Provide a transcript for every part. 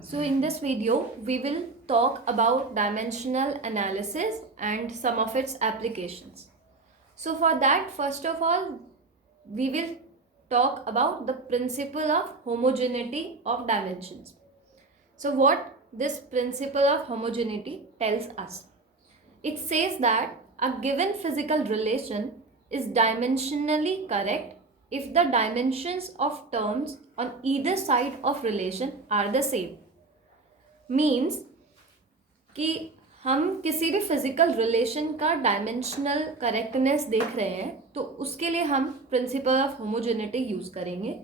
So in this video, we will talk about dimensional analysis and some of its applications. So for that, first of all, we will talk about the principle of homogeneity of dimensions. So what this principle of homogeneity tells us? It says that a given physical relation is dimensionally correct if the dimensions of terms on either side of relation are the same. Means कि हम किसी भी physical relation का dimensional correctness देख रहे हैं तो उसके लिए हम प्रिंसिपल ऑफ होमोजेनिटी यूज़ करेंगे.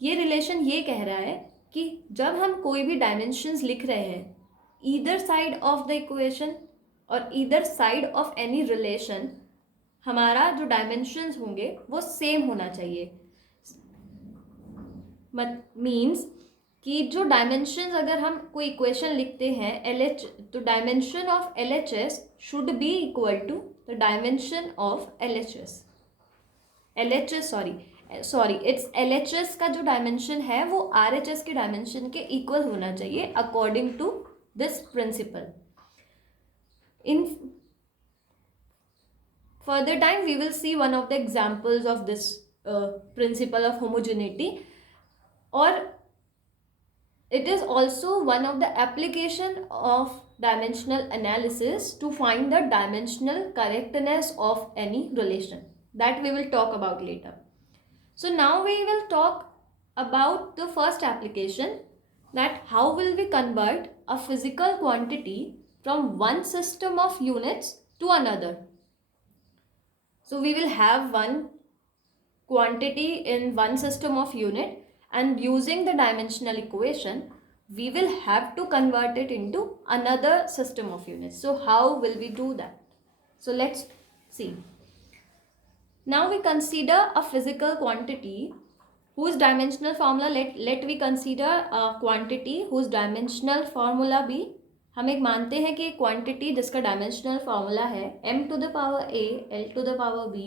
ये रिलेशन ये कह रहा है कि जब हम कोई भी डायमेंशंस लिख रहे हैं either side of the equation or either side of any relation, हमारा जो डायमेंशंस होंगे वो सेम होना चाहिए. मीन्स कि जो डायमेंशंस, अगर हम कोई इक्वेशन लिखते हैं LH, तो dimension of LHS should be equal to the dimension of LHS. It's LHS का जो डायमेंशन है वो RHS के डायमेंशन के इक्वल होना चाहिए according to this principle. In further time we will see one of the examples of this principle of homogeneity, or it is also one of the application of dimensional analysis to find the dimensional correctness of any relation. That we will talk about later. So now we will talk about the first application, that how will we convert a physical quantity from one system of units to another. So we will have one quantity in one system of unit, and using the dimensional equation we will have to convert it into another system of units. So how will we do that? So let's see. Now we consider a physical quantity whose dimensional formula, let we consider a quantity whose dimensional formula be, हम एक मानते हैं कि एक quantity जिसका dimensional formula है m to the power a, l to the power b,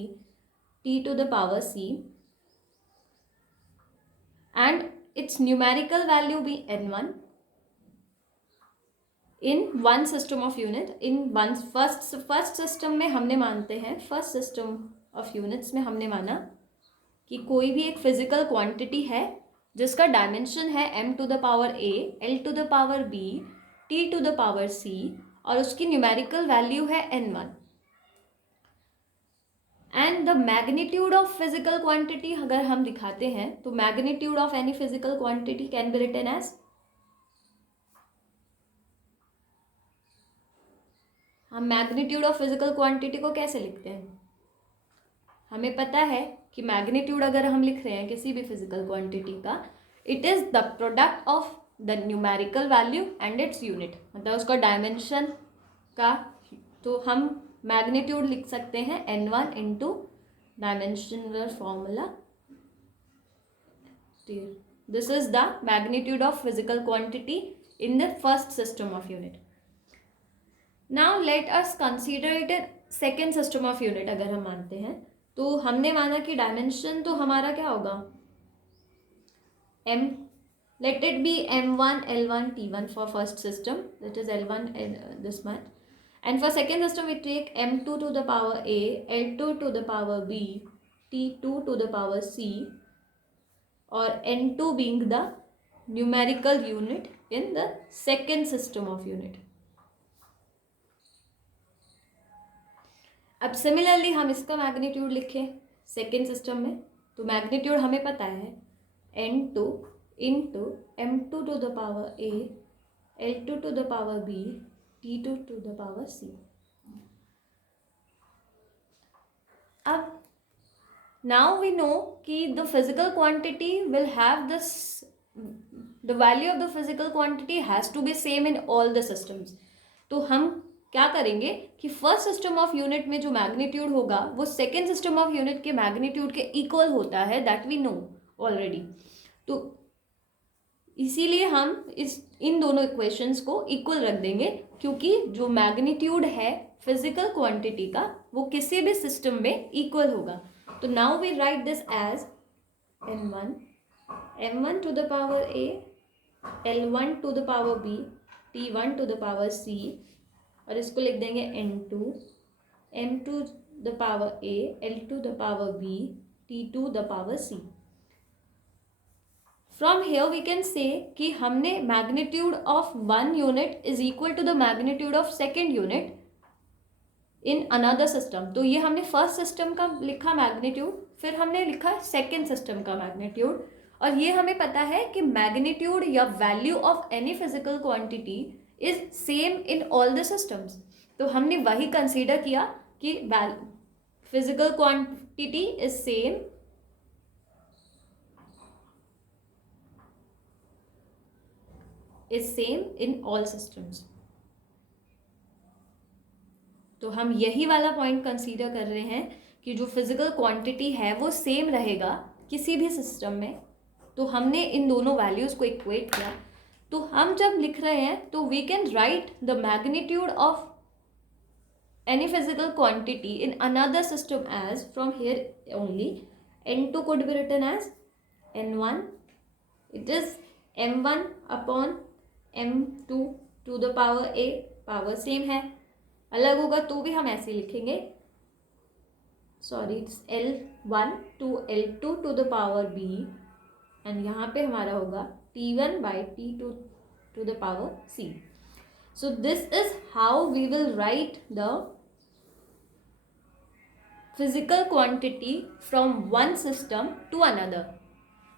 t to the power c, and its numerical value be n1 in one system of unit. in one first system में हमने मानते हैं, first system of units में हमने माना कि कोई भी एक फिजिकल क्वांटिटी है जिसका डायमेंशन है m to the power a, l to the power b, t to the power c, और उसकी न्यूमेरिकल वैल्यू है n1. And the magnitude of physical quantity अगर हम दिखाते हैं तो magnitude of any physical quantity can be written as, हम magnitude of physical quantity को कैसे लिखते हैं? हमें पता है कि मैग्नीट्यूड अगर हम लिख रहे हैं किसी भी फिजिकल क्वांटिटी का, it is the product of the numerical value and its unit, मतलब उसका डायमेंशन का. तो हम मैग्नीट्यूड लिख सकते हैं n1 into dimensional formula. This is the magnitude of physical quantity in the first system of unit. Now let us consider it in second system of unit. अगर हम मानते हैं तो हमने माना कि डायमेंशन तो हमारा क्या होगा, m, let it be m1 l1 t1 for first system, that is l1 this much, and for second system we take m2 to the power a, l2 to the power b, t2 to the power c, or n2 being the numerical unit in the second system of unit. अब similarly हम इसका magnitude लिखें second system में, तो magnitude हमें पता है n2 into m2 to the power a, l2 to the power b, t2 to the power c. अब नाउ वी नो कि the physical quantity will have this, the value of the physical quantity has to be same in all the systems. तो हम क्या करेंगे कि first system of unit में जो magnitude होगा वो सेकेंड सिस्टम ऑफ यूनिट के मैग्नीट्यूड के इक्वल होता है, दैट वी नो ऑलरेडी. तो इसीलिए हम इन दोनों इक्वेशंस को इक्वल रख देंगे, क्योंकि जो मैग्नीट्यूड है फिजिकल क्वांटिटी का वो किसी भी सिस्टम में इक्वल होगा. तो now we write this as m1 to the power a, L1 to the power b, T1 to the power c, और इसको लिख देंगे N2, M2 the power a, L2 the power b, T2 the power c. From here we can say कि हमने magnitude of one unit is equal to the magnitude of second unit in another system. तो ये हमने first system का लिखा magnitude, फिर हमने लिखा सेकेंड सिस्टम का मैग्नीट्यूड, और ये हमें पता है कि मैग्नीट्यूड या value of any physical quantity is same in all the systems. तो हमने वही कंसीडर किया कि physical quantity is same in all systems. तो हम यही वाला पॉइंट कंसीडर कर रहे हैं कि जो फिजिकल क्वांटिटी है वो सेम रहेगा किसी भी सिस्टम में. तो हमने इन दोनों वैल्यूज़ को इक्वेट किया. तो हम जब लिख रहे हैं तो we can write the magnitude of any physical quantity in another system as, from here only, N2 could be written as N1. It is M1 upon M2 to the power A. Power same है, अलग होगा तो भी हम ऐसे लिखेंगे. Sorry, it's L1 to L2 to the power B, and यहाँ पे हमारा होगा T1 by T2 to the power C. So this is how we will write the physical quantity from one system to another.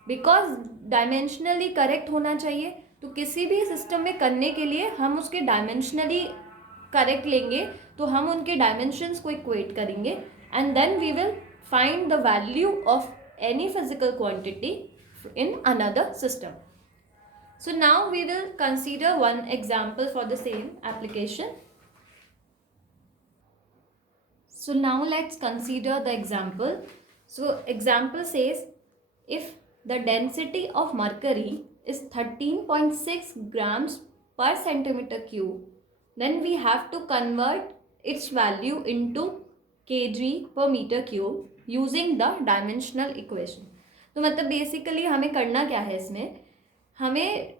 Because dimensionally correct होना चाहिए, तो किसी भी system में करने के लिए हम उसके डायमेंशनली करेक्ट लेंगे, तो हम उनके डायमेंशंस को इक्वेट करेंगे, and then we will find the value of any physical quantity in another system. So now we will consider one example for the same application. So now let's consider the example. So example says, if the density of mercury is 13.6 grams per centimeter cube, then we have to convert its value into kg per meter cube using the dimensional equation. तो मतलब basically हमें करना क्या है, इसमें हमें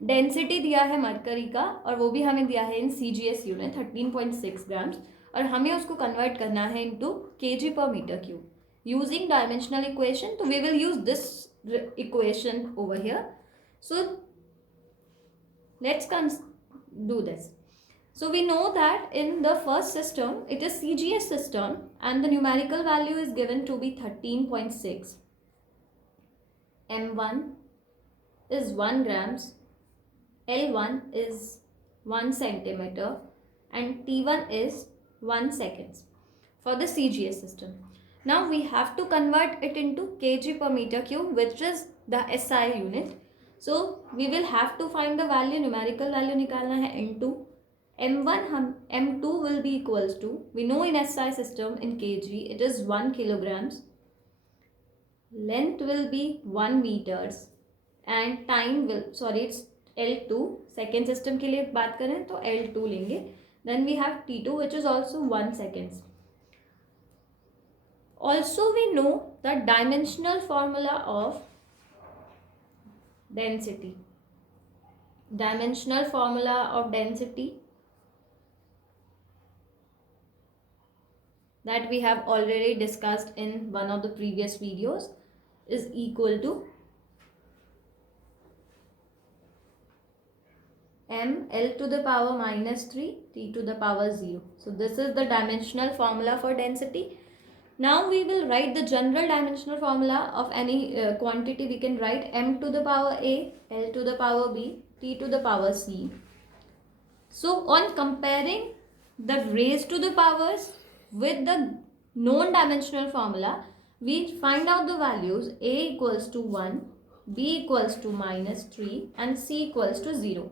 density दिया है मरकरी का, और वो भी हमें दिया है इन CGS यूनिट 13.6 ग्राम्स, और हमें उसको कन्वर्ट करना है इनटू kg पर metre cube using dimensional equation. तो we will use this equation over here. So let's do this. So we know that in the first system it is CGS system and the numerical value is given to be 13.6. M1 is 1 grams, L1 is 1 centimeter, and T1 is 1 seconds for the CGS system. Now we have to convert it into kg per meter cube, which is the SI unit. So we will have to find the value, numerical value निकालना है into M1 हम M2 will be equals to, we know in SI system in kg it is 1 kilograms, length will be 1 meters, and time will, sorry it's L2, second system के लिए बात करें तो L2 लेंगे. Then we have T2 which is also 1 seconds. Also we know the dimensional formula of density. Dimensional formula of density that we have already discussed in one of the previous videos is equal to m L to the power minus 3 T to the power 0. So this is the dimensional formula for density. Now we will write the general dimensional formula of any quantity. We can write m to the power a, L to the power b, T to the power c. So on comparing the raised to the powers with the known dimensional formula, we find out the values a equals to 1, b equals to minus 3, and c equals to 0.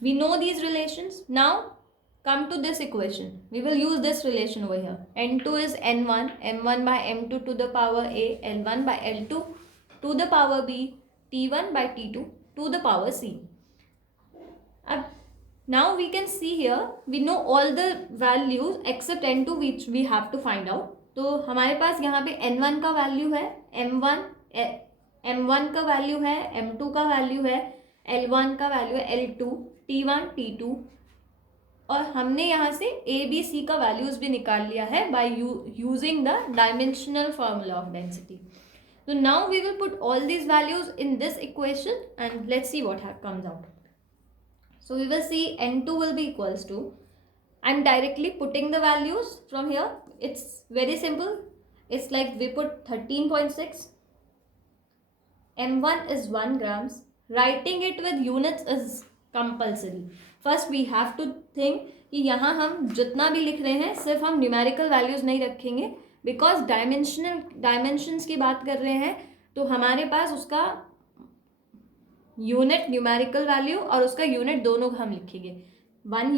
We know these relations. Now come to this equation. We will use this relation over here. N2 is N1, M1 by M2 to the power a, L1 by L2 to the power b, T1 by T2 to the power c. Now we can see here, we know all the values except N2 which we have to find out. तो हमारे पास यहाँ पे N1 का value है M1 m1 का value है, m2 का value है, l1 का वैल्यू है, l2, t1, t2, और हमने यहाँ से a b c का वैल्यूज भी निकाल लिया है by using the dimensional formula of density. So now we will put all these values in this equation and let's see what comes out. So we will see n2 will be equals to, I'm directly putting the values from here. It's very simple. It's like we put 13.6. m1 is 1 grams. Writing it with units is compulsory. First we have to think कि यहाँ हम जितना भी लिख रहे हैं सिर्फ हम न्यूमेरिकल वैल्यूज नहीं रखेंगे, बिकॉज डायमेंशंस की बात कर रहे हैं तो हमारे पास उसका यूनिट न्यूमेरिकल वैल्यू और उसका यूनिट दोनों हम लिखेंगे. 1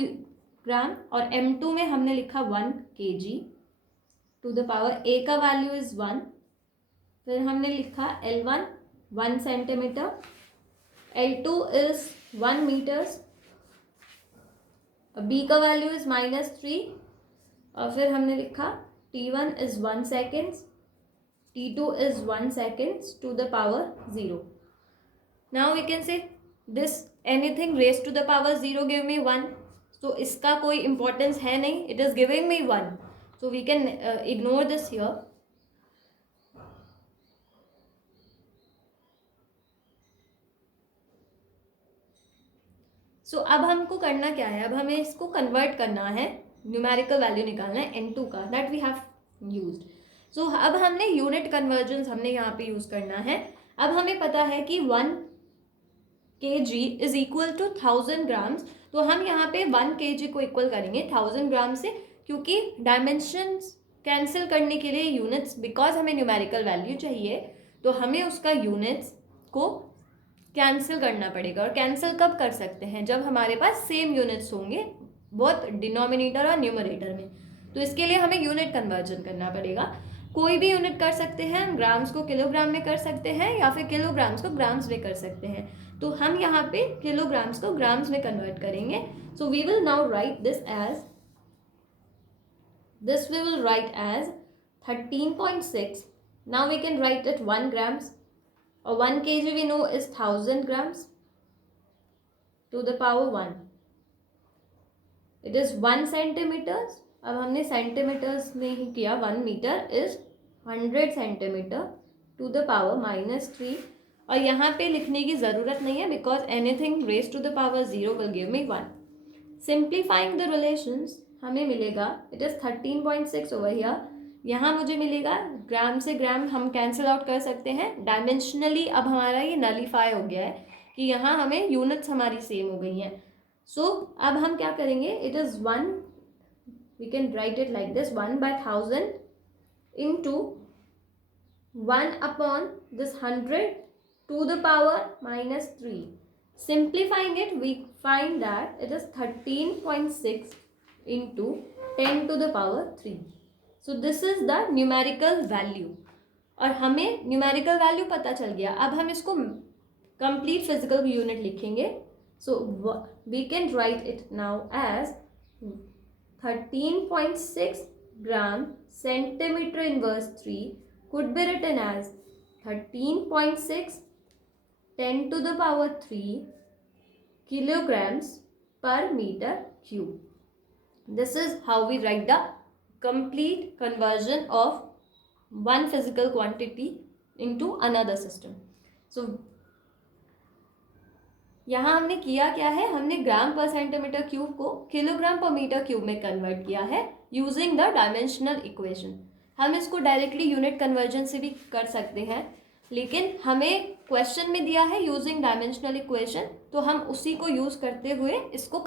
ग्राम और m2 में हमने लिखा 1 kg to the power a का वैल्यू इज 1. फिर हमने लिखा l1 1 centimetre, l2 is 1 metres, b का वैल्यू इज -3 और फिर हमने लिखा t1 is 1 seconds, t2 is 1 seconds to the power 0. Now we can say this anything raised to the power 0 give me 1. So इसका कोई importance है नहीं, it is giving me 1. So we can ignore this here. So अब हमको करना क्या है, अब हमें इसको कन्वर्ट करना है, न्यूमेरिकल वैल्यू निकालना है n2 का, दैट वी हैव यूज्ड. सो अब हमने यूनिट कन्वर्जन्स हमने यहाँ पे यूज करना है. अब हमें पता है कि 1 kg is equal to 1000 grams, तो हम यहाँ पे 1 kg को इक्वल करेंगे 1000 ग्राम से, क्योंकि डायमेंशंस कैंसिल करने के लिए यूनिट्स, बिकॉज हमें न्यूमेरिकल वैल्यू चाहिए तो हमें उसका यूनिट्स को कैंसिल करना पड़ेगा. और कैंसिल कब कर सकते हैं, जब हमारे पास सेम यूनिट्स होंगे बोथ डिनोमिनेटर और न्यूमरेटर में. तो इसके लिए हमें यूनिट कन्वर्जन करना पड़ेगा. कोई भी यूनिट कर सकते हैं, ग्राम्स को किलोग्राम में कर सकते हैं या फिर किलोग्राम्स को ग्राम्स में कर सकते हैं. तो हम यहाँ पे किलोग्राम्स को ग्राम्स में कन्वर्ट करेंगे. So we will now write this we will write as 13.6. Now we can write it 1 grams or 1 kg we know is 1000 grams to the power 1. It is 1 centimeters. अब हमने centimetres में ही किया. 1 metre is 100 centimetre to the power -3. और यहाँ पे लिखने की ज़रूरत नहीं है, because anything raise to the power 0 will give me 1. Simplifying the relations हमें मिलेगा, इट इज़ 13.6 ओवर हियर. यहाँ मुझे मिलेगा ग्राम से ग्राम हम कैंसिल आउट कर सकते हैं. डायमेंशनली अब हमारा ये नलीफाई हो गया है कि यहाँ हमें यूनिट्स हमारी सेम हो गई हैं. सो अब हम क्या करेंगे, it is 1, we can write it like this, 1/1000 into 1 upon this 100 to the power -3. Simplifying it, we find that it is 13.6 into 10 to the power 3. So this is the numerical value. और हमें numerical value पता चल गया. अब हम इसको complete physical unit लिखेंगे. So we can write it now as 13.6 gram centimeter inverse 3 could be written as 13.6 10 to the power 3 kilograms per meter cube. This is how we write the complete conversion of one physical quantity into another system. So यहाँ हमने किया क्या है, हमने ग्राम पर centimetre cube को kilogram पर metre cube में कन्वर्ट किया है यूजिंग द डायमेंशनल इक्वेशन. हम इसको डायरेक्टली यूनिट कन्वर्जन से भी कर सकते हैं, लेकिन हमें क्वेश्चन में दिया है यूजिंग डायमेंशनल इक्वेशन, तो हम उसी को यूज करते हुए इसको